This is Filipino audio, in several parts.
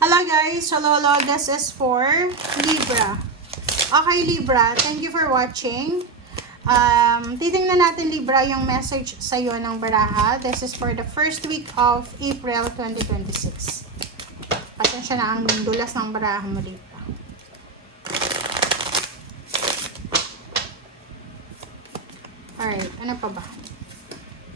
Hello guys, hello, this is for Libra. Okay Libra, thank you for watching. Titingnan natin Libra yung message sa'yo ng baraha. This is for the first week of April 2026. Pasensya na ang dulas ng baraha mo Libra. Alright, ano pa ba?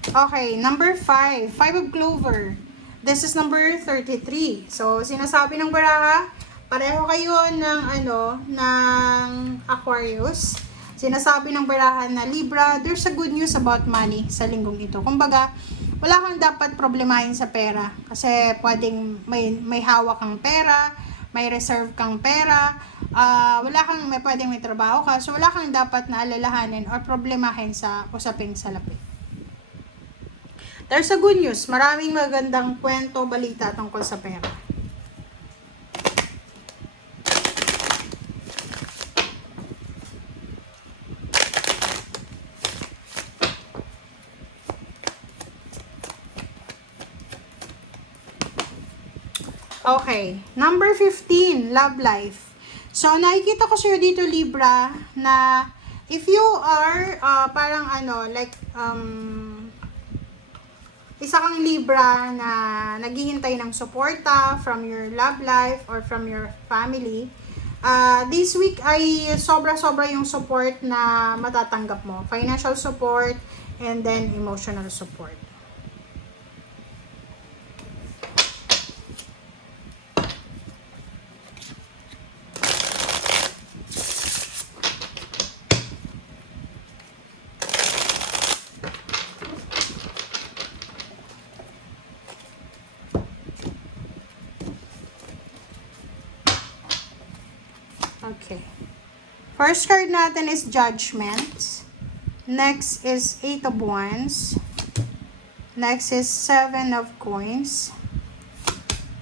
Okay, number 5. 5 of Clover. This is number 33. So, sinasabi ng baraha, pareho kayo ng Aquarius. Sinasabi ng baraha na Libra, there's a good news about money sa linggong ito. Kumbaga, wala kang dapat problemahin sa pera. Kasi pwedeng may hawak kang pera, may reserve kang pera, pwedeng may trabaho ka. So, wala kang dapat na alalahanin or problemahin sa usaping salapi. There's a good news. Maraming magandang kwento, balita tungkol sa pera. Okay. Number 15, love life. So, nakikita ko sa'yo dito, Libra, na if you are, isa kang Libra na naghihintay ng suporta from your love life or from your family, this week ay sobra-sobra yung support na matatanggap mo. Financial support and then emotional support. Okay. First card natin is Judgment. Next is 8 of Wands. Next is 7 of Coins.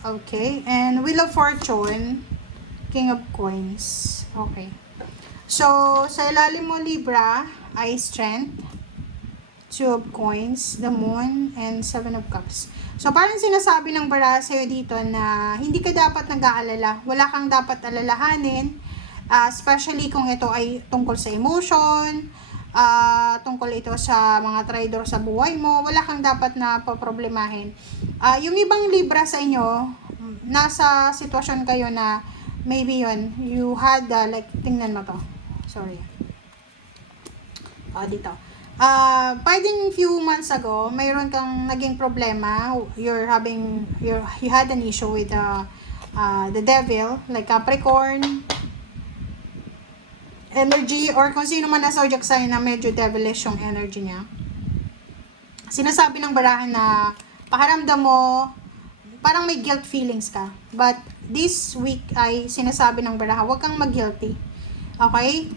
Okay. And Wheel of Fortune. King of Coins. Okay. So, sa ilalim mo Libra ay Strength. 2 of Coins, the Moon, and 7 of Cups. So, parang sinasabi ng baraha sa'yo dito na hindi ka dapat nag-aalala. Wala kang dapat alalahanin. Especially kung ito ay tungkol sa emotion, tungkol ito sa mga traitor sa buhay mo, wala kang dapat na paproblemahin. Yung ibang Libra sa inyo, nasa sitwasyon kayo na maybe you had, tingnan mo to. Sorry. Dito. Pwedeng few months ago, mayroon kang naging problema, you had an issue with the devil, like Capricorn, energy, or kung sino man na zodiac sign na medyo devilish yung energy niya. Sinasabi ng barahan na pakiramdam mo, parang may guilt feelings ka. But this week ay sinasabi ng baraha, huwag kang mag-guilty. Okay?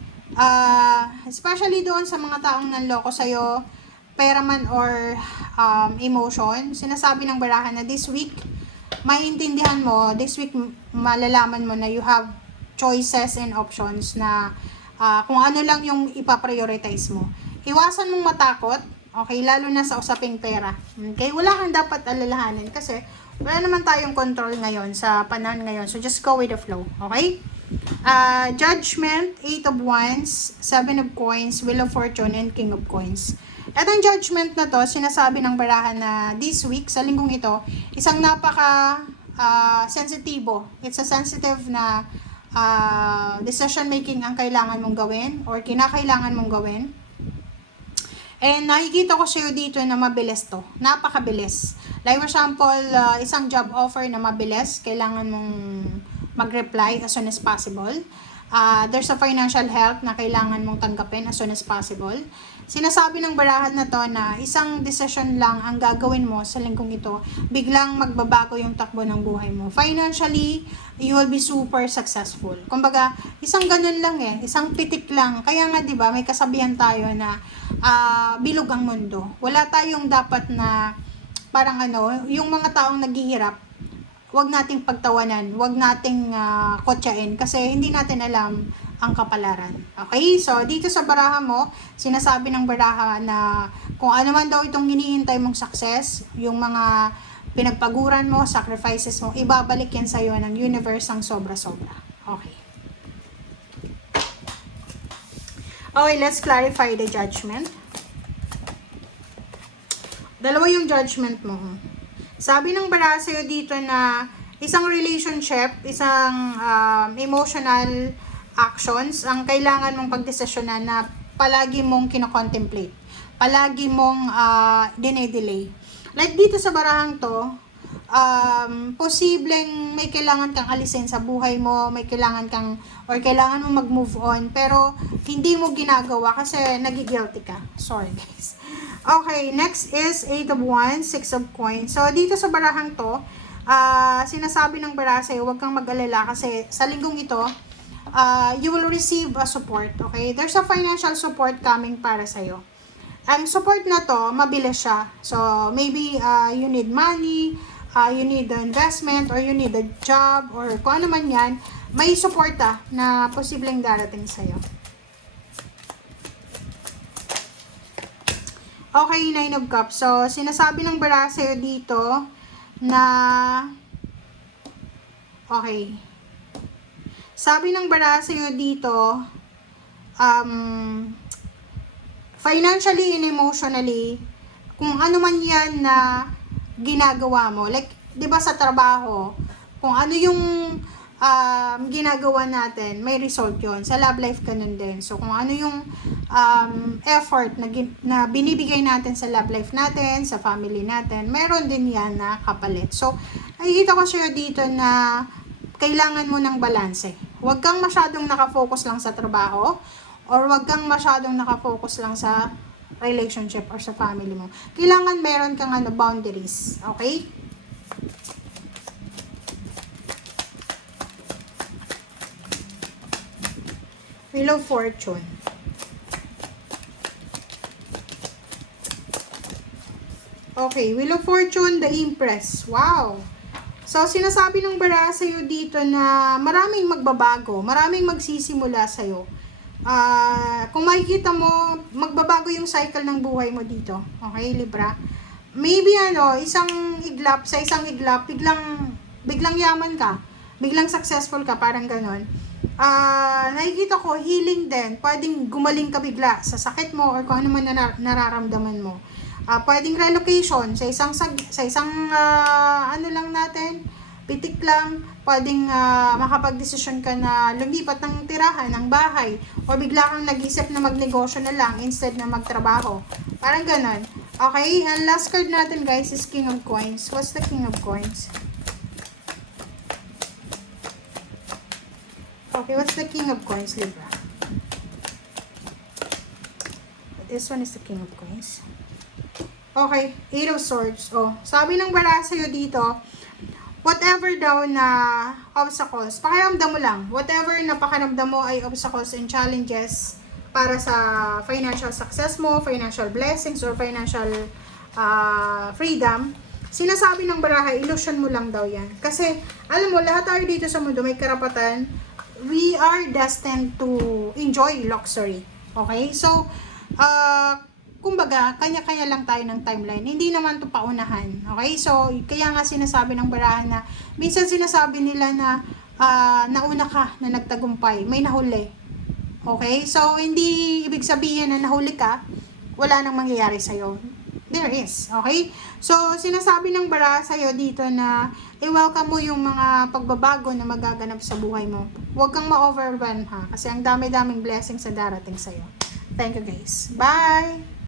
Especially doon sa mga taong nanloko sa'yo, pera man or emotion, sinasabi ng baraha na this week, maiintindihan mo, this week malalaman mo na you have choices and options na kung ano lang yung ipaprioritize mo. Iwasan mong matakot, okay, lalo na sa usaping pera. Okay, wala kang dapat alalahanin kasi wala naman tayong control ngayon sa panahon ngayon. So, just go with the flow, okay? Judgment, 8 of Wands, 7 of Coins, Wheel of Fortune, and King of Coins. Etong judgment na to, sinasabi ng baraha na this week, sa linggong ito, isang napaka-sensitibo. It's a sensitive na decision making ang kailangan mong gawin or kinakailangan mong gawin. And nakikita ko sa'yo dito na mabilis to. Napakabilis. Like for example, isang job offer na mabilis, kailangan mong mag-reply as soon as possible. There's a financial help na kailangan mong tanggapin as soon as possible. Sinasabi ng barahan na to na isang decision lang ang gagawin mo sa linggong ito, biglang magbabago yung takbo ng buhay mo. Financially, you will be super successful. Kumbaga, isang ganun lang isang pitik lang. Kaya nga 'di ba, may kasabihan tayo na bilog ang mundo. Wala tayong dapat na parang yung mga taong naghihirap, wag nating pagtawanan, wag nating kotyain kasi hindi natin alam ang kapalaran. Okay? So, dito sa baraha mo, sinasabi ng baraha na kung ano man daw itong hinihintay mong success, yung mga pinagpaguran mo, sacrifices mo, ibabalik yan sa'yo ng universe ang sobra-sobra. Okay. Okay, let's clarify the judgment. Dalawa yung judgment mo. Sabi ng bara sa'yo dito na isang relationship, isang emotional actions, ang kailangan mong pagdesisyonan na palagi mong kinocontemplate. Palagi mong dinedelay. Like dito sa barahang to, posibleng may kailangan kang alisin sa buhay mo, may kailangan kang, or kailangan mo mag-move on, pero hindi mo ginagawa kasi nagigilty ka. Sorry guys. Okay, next is 8 of Wands, 6 of Coins. So, dito sa barahang to, sinasabi ng bara sa'yo, huwag kang mag-alala kasi sa linggong ito, you will receive a support, okay? There's a financial support coming para sa'yo. Ang support na to, mabilis siya. So, maybe you need money, you need the investment, or you need a job, or kung ano man yan, may suporta na posibleng darating sa'yo. Okay, 9 of Cups. So, sinasabi ng bara sa'yo dito na okay. Sabi ng bara sa'yo dito, financially and emotionally, kung ano man yan na ginagawa mo, like, di ba sa trabaho, kung ano yung ginagawa natin, may result yun. Sa love life, ganun din. So, kung ano yung effort na binibigay natin sa love life natin, sa family natin, meron din yan na kapalit. So, nakikita ko siya dito na kailangan mo ng balanse. Huwag kang masyadong nakafocus lang sa trabaho, or huwag kang masyadong nakafocus lang sa relationship or sa family mo. Kailangan meron kang boundaries. Okay? Wheel of Fortune. Okay, Wheel of Fortune, the Empress. Wow! So, sinasabi ng bara sa'yo dito na maraming magbabago, maraming magsisimula sa'yo. Kung makikita mo, magbabago yung cycle ng buhay mo dito. Okay, Libra? Maybe isang iglap, sa isang iglap, biglang yaman ka, biglang successful ka, parang ganon. Nakikita ko, healing din. Pwedeng gumaling ka bigla sa sakit mo or kung ano man nararamdaman mo. Pwedeng relocation sa isang ano lang natin, pitik lang. Pwedeng makapag-desisyon ka na lumipat ng tirahan, ng bahay, o bigla kang nag-isip na magnegosyo na lang instead na magtrabaho. Parang ganon. Okay, ang last card natin guys is King of Coins. What's the King of Coins? Okay, what's the King of Coins, Libra? This one is the King of Coins. Okay, 8 of Swords. Oh, sabi ng bara sa'yo dito, whatever daw na obstacles, pakiramdam mo lang. Whatever na pakiramdam mo ay obstacles and challenges para sa financial success mo, financial blessings, or financial freedom, sinasabi ng baraha, illusion mo lang daw yan. Kasi, alam mo, lahat tayo dito sa mundo may karapatan. We are destined to enjoy luxury. Okay? So, kumbaga, kanya-kanya lang tayo ng timeline. Hindi naman to paunahan. Okay? So, kaya nga sinasabi ng barahan na, minsan sinasabi nila na nauna ka na nagtagumpay, may nahuli. Okay? So, hindi ibig sabihin na nahuli ka, wala nang mangyayari sa'yo. There is. Okay? So, sinasabi ng bara sa'yo dito na i-welcome mo yung mga pagbabago na magaganap sa buhay mo. Huwag kang ma-overwhelm ha. Kasi ang dami-daming blessings na darating sa'yo. Thank you guys. Bye!